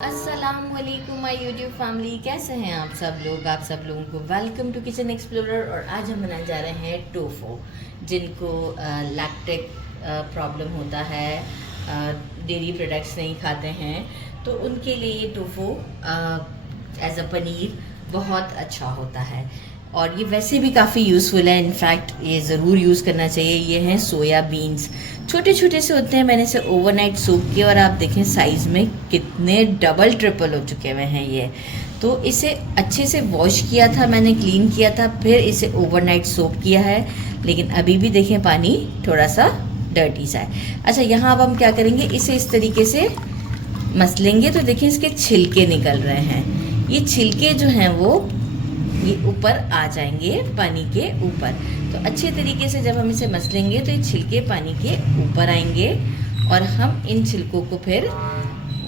अस्सलामुअलैकुम my YouTube family, कैसे हैं आप सब लोग। आप सब लोगों को वेलकम टू किचन एक्सप्लोरर। और आज हम बनाने जा रहे हैं टोफू। जिनको लैक्टिक प्रॉब्लम होता है, डेयरी प्रोडक्ट्स नहीं खाते हैं, तो उनके लिए टोफू एज अ पनीर बहुत अच्छा होता है। और ये वैसे भी काफ़ी यूज़फुल है, इनफैक्ट ये ज़रूर यूज़ करना चाहिए। ये हैं सोया बीन्स, छोटे छोटे से होते हैं। मैंने इसे ओवरनाइट सोक किया और आप देखें साइज़ में कितने डबल ट्रिपल हो चुके हुए हैं ये। तो इसे अच्छे से वॉश किया था मैंने, क्लीन किया था, फिर इसे ओवरनाइट सोक किया है। लेकिन अभी भी देखें पानी थोड़ा सा डर्टी सा है। अच्छा, यहाँ अब हम क्या करेंगे, इसे इस तरीके से मसलेंगे तो देखें इसके छिलके निकल रहे हैं। ये छिलके जो हैं वो ये ऊपर आ जाएंगे पानी के ऊपर। तो अच्छे तरीके से जब हम इसे मसलेंगे तो ये छिलके पानी के ऊपर आएंगे और हम इन छिलकों को फिर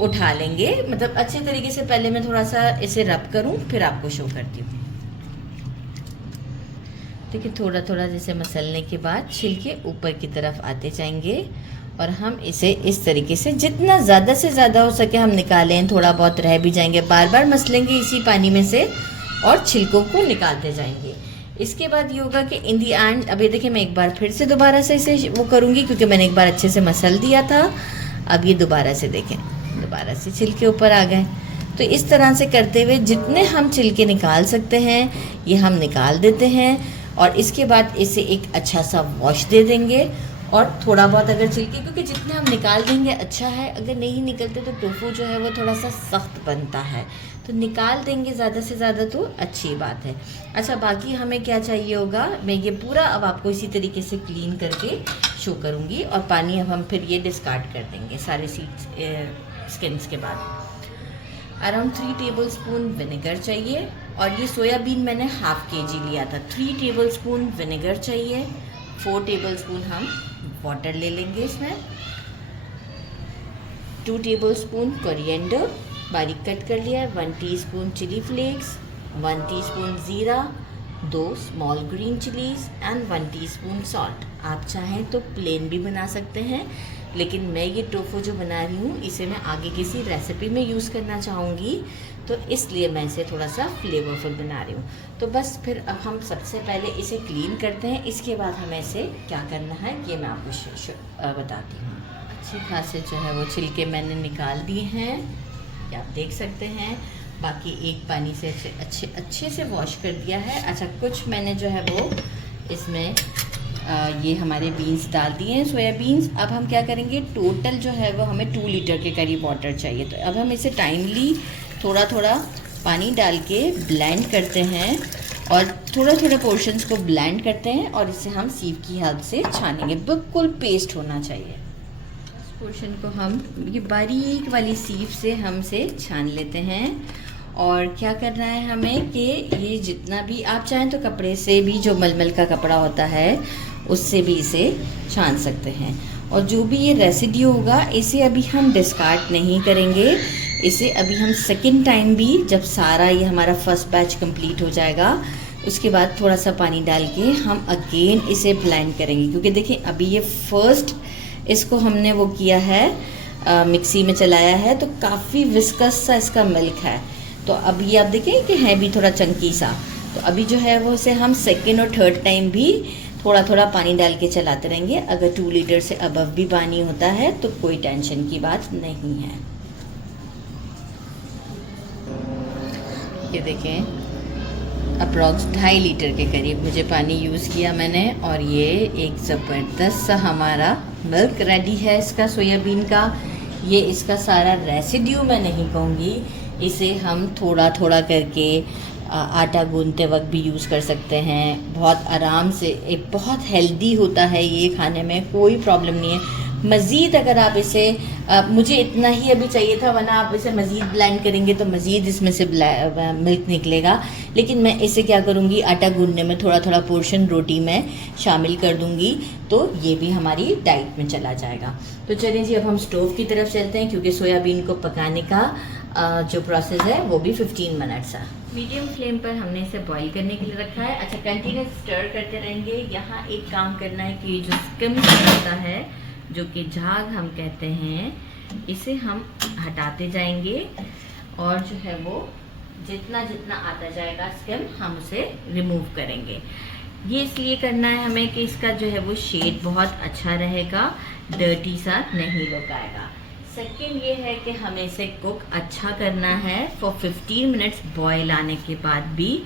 उठा लेंगे। मतलब अच्छे तरीके से पहले मैं थोड़ा सा इसे रब करूं, फिर आपको शो करती हूँ। देखिए थोड़ा थोड़ा जैसे मसलने के बाद छिलके ऊपर की तरफ आते जाएंगे और हम इसे इस तरीके से जितना ज़्यादा से ज़्यादा हो सके हम निकालें। थोड़ा बहुत रह भी जाएंगे, बार बार मसलेंगे इसी पानी में से और छिलकों को निकालते जाएंगे। इसके बाद ये होगा कि इन दी एंड, अभी देखिए मैं एक बार फिर से दोबारा से इसे वो करूँगी क्योंकि मैंने एक बार अच्छे से मसल दिया था। अब ये दोबारा से देखें, दोबारा से छिलके ऊपर आ गए। तो इस तरह से करते हुए जितने हम छिलके निकाल सकते हैं ये हम निकाल देते हैं और इसके बाद इसे एक अच्छा सा वॉश दे देंगे। और थोड़ा बहुत अगर छिलके, क्योंकि जितने हम निकाल देंगे अच्छा है, अगर नहीं निकलते तो टोफू जो है वो थोड़ा सा सख्त बनता है, तो निकाल देंगे ज़्यादा से ज़्यादा तो अच्छी बात है। अच्छा, बाकी हमें क्या चाहिए होगा, मैं ये पूरा अब आपको इसी तरीके से क्लीन करके शो करूँगी। और पानी अब हम फिर ये डिस्कार्ड कर देंगे सारे स्किन्स के बाद। अराउंड 3 टेबलस्पून विनेगर चाहिए। और ये सोयाबीन मैंने हाफ केजी लिया था। 3 टेबलस्पून विनेगर चाहिए। 4 टेबलस्पून हम वाटर ले लेंगे इसमें। 2 टेबलस्पून कोरिएंडर बारीक कट कर लिया है। 1 टीस्पून चिली फ्लेक्स, 1 टीस्पून ज़ीरा, 2 small green chillies and 1 teaspoon salt. आप चाहें तो प्लेन भी बना सकते हैं, लेकिन मैं ये टोफू जो बना रही हूँ इसे मैं आगे किसी रेसिपी में यूज़ करना चाहूँगी, तो इसलिए मैं इसे थोड़ा सा फ्लेवरफुल बना रही हूँ। तो बस फिर अब हम सबसे पहले इसे क्लीन करते हैं, इसके बाद हमें इसे क्या करना है ये मैं आपको बताती हूँ। अच्छे खासे जो है वो छिलके मैंने निकाल दिए हैं, ये आप देख सकते हैं। बाकी एक पानी से अच्छे से वॉश कर दिया है। अच्छा, कुछ मैंने जो है वो इसमें ये हमारे बीन्स डाल दिए हैं, सोया बीन्स। अब हम क्या करेंगे, टोटल जो है वो हमें 2 लीटर के करीब वाटर चाहिए। तो अब हम इसे टाइमली थोड़ा थोड़ा पानी डाल के ब्लेंड करते हैं और थोड़ा थोड़ा पोर्शंस को ब्लेंड करते हैं और इसे हम सीव की हेल्प से छानेंगे। बिल्कुल पेस्ट होना चाहिए। इस पोर्शन को हम ये बारीक वाली सीव से हम से छान लेते हैं। और क्या करना है हमें कि ये जितना भी आप चाहें तो कपड़े से भी, जो मलमल का कपड़ा होता है उससे भी इसे छान सकते हैं। और जो भी ये रेसिड्यू होगा इसे अभी हम डिस्कार्ड नहीं करेंगे। इसे अभी हम सेकंड टाइम भी, जब सारा ये हमारा फर्स्ट बैच कंप्लीट हो जाएगा उसके बाद थोड़ा सा पानी डाल के हम अगेन इसे ब्लेंड करेंगे। क्योंकि देखिए अभी ये फर्स्ट इसको हमने वो किया है, मिक्सी में चलाया है, तो काफ़ी विस्कस सा इसका मिल्क है। तो अब ये आप देखें कि है भी थोड़ा चंकी सा। तो अभी जो है वो इसे हम सेकेंड और थर्ड टाइम भी थोड़ा थोड़ा पानी डाल के चलाते रहेंगे। अगर 2 लीटर से अबव भी पानी होता है तो कोई टेंशन की बात नहीं है। ये देखें अप्रॉक्स 2.5 लीटर के करीब मुझे पानी यूज़ किया मैंने। और ये एक ज़बरदस्त सा हमारा मिल्क रेडी है इसका, सोयाबीन का। ये इसका सारा रेसिड्यू मैं नहीं कहूँगी, इसे हम थोड़ा थोड़ा करके आटा गूंदते वक्त भी यूज़ कर सकते हैं। बहुत आराम से, एक बहुत हेल्दी होता है ये, खाने में कोई प्रॉब्लम नहीं है। मज़ीद अगर आप इसे मुझे इतना ही अभी चाहिए था, वरना आप इसे मज़ीद ब्लेंड करेंगे तो मज़ीद इसमें से मिल्क निकलेगा। लेकिन मैं इसे क्या करूँगी, आटा गूंदने में थोड़ा थोड़ा पोर्शन रोटी में शामिल कर दूँगी, तो ये भी हमारी डाइट में चला जाएगा। तो चलिए जी, अब हम स्टोव की तरफ चलते हैं क्योंकि सोयाबीन को पकाने का जो प्रोसेस है वो भी 15 मिनट्स है। मीडियम फ्लेम पर हमने इसे बॉईल करने के लिए रखा है। अच्छा, कंटिन्यूस स्टर करते रहेंगे। यहाँ एक काम करना है कि जो स्किम्स होता है जो कि झाग हम कहते हैं, इसे हम हटाते जाएंगे और जो है वो जितना जितना आता जाएगा स्किम हम उसे रिमूव करेंगे। ये इसलिए करना है हमें कि इसका जो है वो शेड बहुत अच्छा रहेगा, डर्टी सा नहीं लुक आएगा। सेकेंड ये है कि हमें इसे कुक अच्छा करना है फॉर 15 मिनट्स बॉयल आने के बाद भी,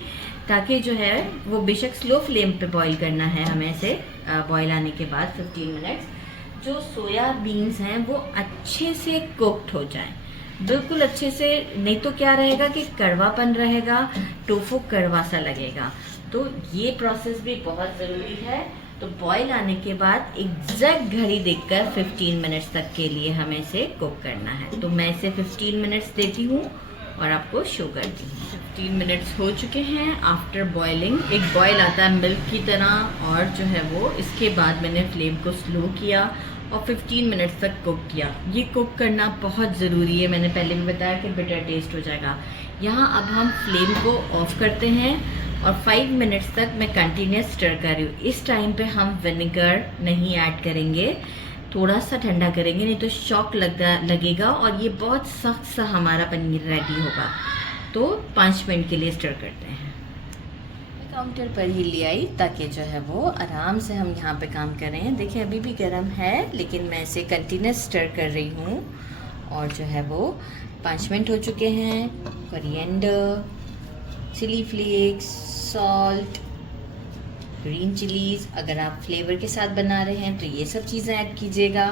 ताकि जो है वो बेशक स्लो फ्लेम पे बॉईल करना है हमें इसे बॉईल आने के बाद 15 मिनट्स। जो सोया बीन्स हैं वो अच्छे से कुक्ड हो जाएं, बिल्कुल अच्छे से, नहीं तो क्या रहेगा कि कड़वापन रहेगा, टोफू कड़वा सा लगेगा। तो ये प्रोसेस भी बहुत ज़रूरी है। तो बॉईल आने के बाद एग्जैक्ट घड़ी देखकर 15 मिनट्स तक के लिए हमें इसे कुक करना है। तो मैं इसे 15 मिनट्स देती हूँ और आपको शो करती हूँ। 15 मिनट्स हो चुके हैं आफ्टर बॉइलिंग। एक बॉयल आता है मिल्क की तरह, और जो है वो इसके बाद मैंने फ्लेम को स्लो किया और 15 मिनट्स तक कुक किया। ये कुक करना बहुत ज़रूरी है, मैंने पहले भी बताया कि बिटर टेस्ट हो जाएगा। यहाँ अब हम फ्लेम को ऑफ करते हैं और 5 मिनट्स तक मैं कंटिन्यूस स्टर कर रही हूँ। इस टाइम पे हम विनेगर नहीं ऐड करेंगे, थोड़ा सा ठंडा करेंगे, नहीं तो शॉक लगेगा और ये बहुत सख्त सा हमारा पनीर रेडी होगा। तो 5 मिनट के लिए स्टर करते हैं। मैं काउंटर पर ही ले आई ताकि जो है वो आराम से हम यहाँ पे काम कर रहे हैं। देखिए अभी भी गर्म है, लेकिन मैं इसे कंटिन्यूस स्टर कर रही हूँ और जो है वो 5 मिनट हो चुके हैं। Coriander, chilli flakes, salt, green chillies, अगर आप फ्लेवर के साथ बना रहे हैं तो ये सब चीज़ें ऐड कीजिएगा,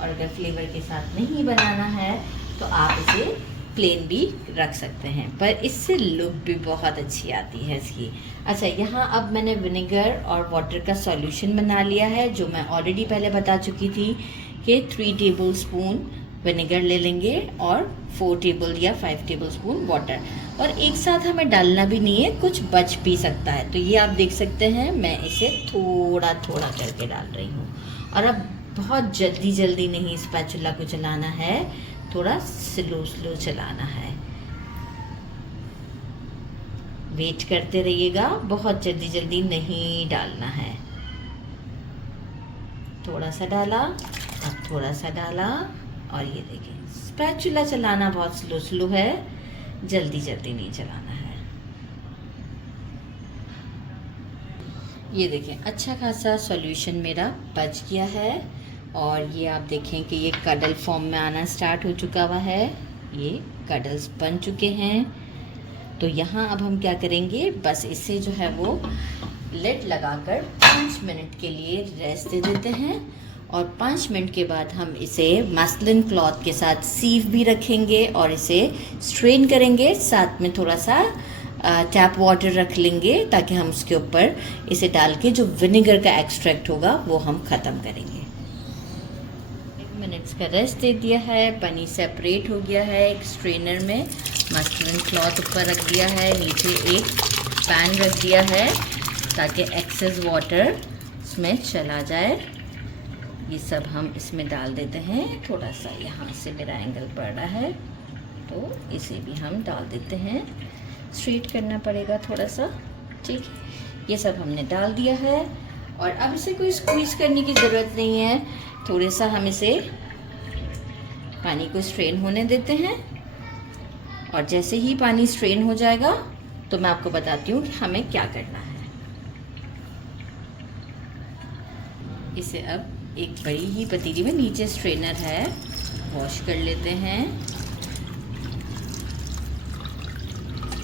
और अगर फ्लेवर के साथ नहीं बनाना है तो आप इसे प्लेन भी रख सकते हैं, पर इससे लुक भी बहुत अच्छी आती है इसकी। अच्छा, यहाँ अब मैंने विनेगर और वाटर का सॉल्यूशन बना लिया है, जो मैं ऑलरेडी पहले बता चुकी थी कि 3 टेबल स्पून विनेगर ले लेंगे और 4 टेबल या 5 टेबल स्पून वाटर, और एक साथ हमें डालना भी नहीं है, कुछ बच भी सकता है। तो ये आप देख सकते हैं, मैं इसे थोड़ा थोड़ा करके डाल रही हूँ। और अब बहुत जल्दी जल्दी नहीं स्पैचुला को चलाना है, थोड़ा स्लो स्लो चलाना है। वेट करते रहिएगा, बहुत जल्दी जल्दी नहीं डालना है। थोड़ा सा डाला, अब थोड़ा सा डाला, और ये देखिए स्पैचुला चलाना बहुत स्लो स्लो है, जल्दी जल्दी नहीं चलाना है। ये देखें अच्छा खासा सॉल्यूशन मेरा बच गया है, और ये आप देखें कि ये कडल फॉर्म में आना स्टार्ट हो चुका हुआ है। ये कडल्स बन चुके हैं। तो यहाँ अब हम क्या करेंगे, बस इसे जो है वो लिड लगाकर 5 मिनट के लिए रेस्ट दे देते हैं, और 5 मिनट के बाद हम इसे मसलिन क्लॉथ के साथ सीव भी रखेंगे और इसे स्ट्रेन करेंगे। साथ में थोड़ा सा टैप वाटर रख लेंगे, ताकि हम उसके ऊपर इसे डाल के जो विनेगर का एक्सट्रैक्ट होगा वो हम ख़त्म करेंगे। 1 मिनट्स का रेस्ट दे दिया है, पनीर सेपरेट हो गया है। एक स्ट्रेनर में मसलिन क्लॉथ ऊपर रख दिया है, नीचे एक पैन रख दिया है ताकि एक्सेस वाटर इसमें चला जाए। ये सब हम इसमें डाल देते हैं। थोड़ा सा यहाँ से मेरा एंगल पड़ रहा है तो इसे भी हम डाल देते हैं। स्ट्रेट करना पड़ेगा थोड़ा सा, ठीक। ये सब हमने डाल दिया है, और अब इसे कोई स्क्वीज़ करने की ज़रूरत नहीं है। थोड़ा सा हम इसे पानी को स्ट्रेन होने देते हैं, और जैसे ही पानी स्ट्रेन हो जाएगा तो मैं आपको बताती हूँ कि हमें क्या करना है। इसे अब एक बड़ी ही पतीली में, नीचे स्ट्रेनर है, वॉश कर लेते हैं।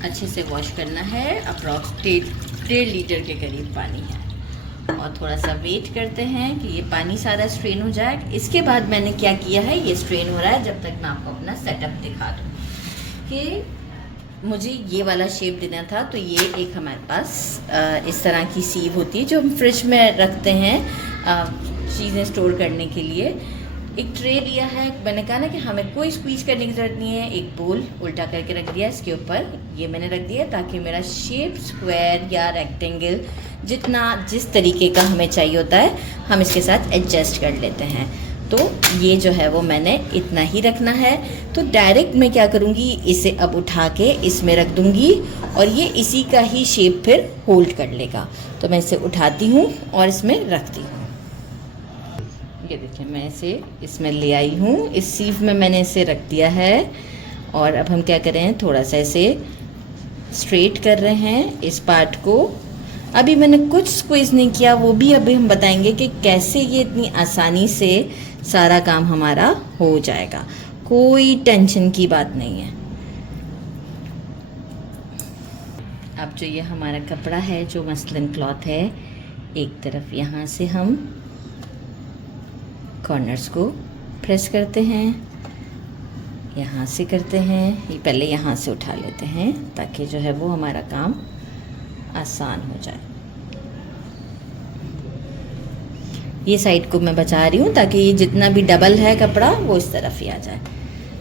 अच्छे से वॉश करना है। अप्रॉक्स 1.5 लीटर के करीब पानी है, और थोड़ा सा वेट करते हैं कि ये पानी सारा स्ट्रेन हो जाए। इसके बाद मैंने क्या किया है, ये स्ट्रेन हो रहा है, जब तक मैं आपको अपना सेटअप दिखा दूँ कि मुझे ये वाला शेप देना था। तो ये एक हमारे पास इस तरह की सीव होती है जो हम फ्रिज में रखते हैं चीज़ें स्टोर करने के लिए। एक ट्रे लिया है, मैंने कहा ना कि हमें कोई स्क्वीज करने की ज़रूरत नहीं है। एक बोल उल्टा करके रख दिया, इसके ऊपर ये मैंने रख दिया ताकि मेरा शेप स्क्वायर या रेक्टेंगल जिस तरीके का हमें चाहिए होता है हम इसके साथ एडजस्ट कर लेते हैं। तो ये जो है वो मैंने इतना ही रखना है। तो डायरेक्ट मैं क्या करूँगी, इसे अब उठा के इसमें रख दूँगी, और ये इसी का ही शेप फिर होल्ड कर लेगा। तो मैं इसे उठाती हूँ और इसमें रखती हूँ। ये देखिए मैं इसे इसमें ले आई हूँ, इस सीव में मैंने इसे रख दिया है। और अब हम क्या कर रहे हैं, थोड़ा सा इसे स्ट्रेट कर रहे हैं इस पार्ट को। अभी मैंने कुछ स्क्वीज़ नहीं किया, वो भी अभी हम बताएंगे कि कैसे ये इतनी आसानी से सारा काम हमारा हो जाएगा, कोई टेंशन की बात नहीं है। अब जो ये हमारा कपड़ा है, जो मसलिन क्लॉथ है, एक तरफ यहाँ से हम कॉर्नर्स को प्रेस करते हैं, यहाँ से करते हैं, ये पहले यहाँ से उठा लेते हैं ताकि जो है वो हमारा काम आसान हो जाए। ये साइड को मैं बचा रही हूँ ताकि ये जितना भी डबल है कपड़ा वो इस तरफ ही आ जाए।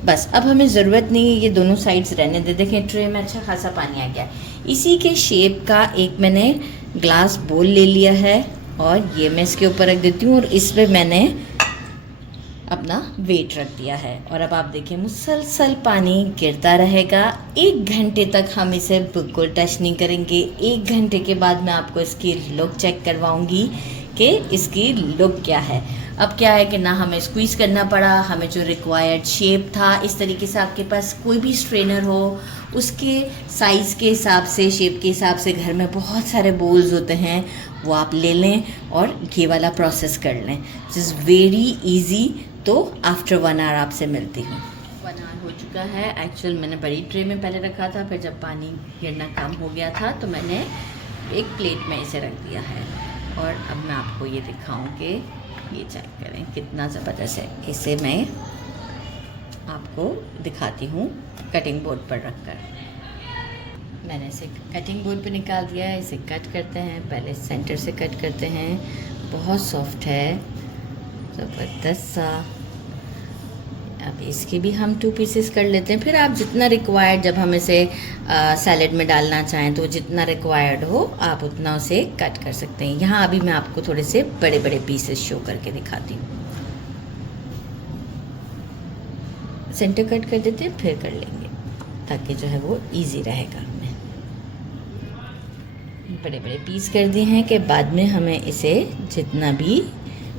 बस अब हमें ज़रूरत नहीं है ये दोनों साइड्स रहने दे। देखें ट्रे में अच्छा खासा पानी आ गया। इसी के शेप का एक मैंने ग्लास बोल ले लिया है और ये मैं इसके ऊपर रख देती हूँ और इस पर मैंने अपना वेट रख दिया है। और अब आप देखिए मुसलसल पानी गिरता रहेगा। 1 घंटे तक हम इसे बिल्कुल टच नहीं करेंगे। 1 घंटे के बाद मैं आपको इसकी लुक चेक करवाऊंगी कि इसकी लुक क्या है। अब क्या है कि ना हमें स्क्वीज़ करना पड़ा, हमें जो रिक्वायर्ड शेप था, इस तरीके से आपके पास कोई भी स्ट्रेनर हो उसके साइज़ के हिसाब से, शेप के हिसाब से घर में बहुत सारे बोल्स होते हैं, वो आप ले लें और ये वाला प्रोसेस कर लें। This is very easy. तो आफ्टर 1 आवर आपसे मिलती हूँ। 1 आवर हो चुका है। एक्चुअल मैंने बड़ी ट्रे में पहले रखा था, फिर जब पानी गिरना कम हो गया था तो मैंने एक प्लेट में इसे रख दिया है। और अब मैं आपको ये दिखाऊं कि ये चेक करें कितना ज़बरदस्त है। इसे मैं आपको दिखाती हूँ कटिंग बोर्ड पर रखकर। मैंने इसे कटिंग बोर्ड पे निकाल दिया है। इसे कट करते हैं, पहले सेंटर से कट करते हैं। बहुत सॉफ्ट है, ज़बरदस्त सा। अब इसके भी हम 2 पीसेस कर लेते हैं। फिर आप जितना रिक्वायर्ड, जब हम इसे सैलेड में डालना चाहें तो जितना रिक्वायर्ड हो आप उतना उसे कट कर सकते हैं। यहाँ अभी मैं आपको थोड़े से बड़े बड़े पीसेस शो करके दिखाती हूँ। सेंटर कट कर देते हैं, फिर कर लेंगे ताकि जो है वो इजी रहेगा। हमें बड़े बड़े पीस कर दिए हैं कि बाद में हमें इसे जितना भी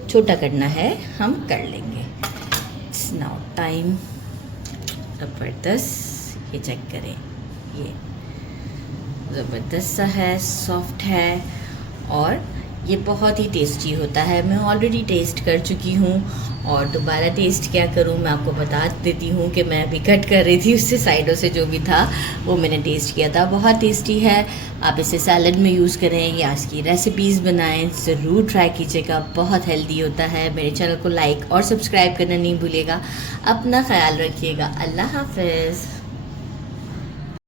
छोटा करना है हम कर लेंगे। It's now time. ज़बरदस्त, ये चेक करें, ये ज़बरदस्त सा है, सॉफ्ट है और ये बहुत ही टेस्टी होता है। मैं ऑलरेडी टेस्ट कर चुकी हूँ और दोबारा टेस्ट क्या करूँ मैं आपको बता देती हूँ कि मैं अभी कट कर रही थी, उससे साइडों से जो भी था वो मैंने टेस्ट किया था। बहुत टेस्टी है। आप इसे सैलड में यूज़ करें या इसकी रेसिपीज़ बनाएं, ज़रूर ट्राई कीजिएगा। बहुत हेल्दी होता है। मेरे चैनल को लाइक और सब्सक्राइब करना नहीं भूलिएगा। अपना ख्याल रखिएगा। अल्लाह हाफ़िज़।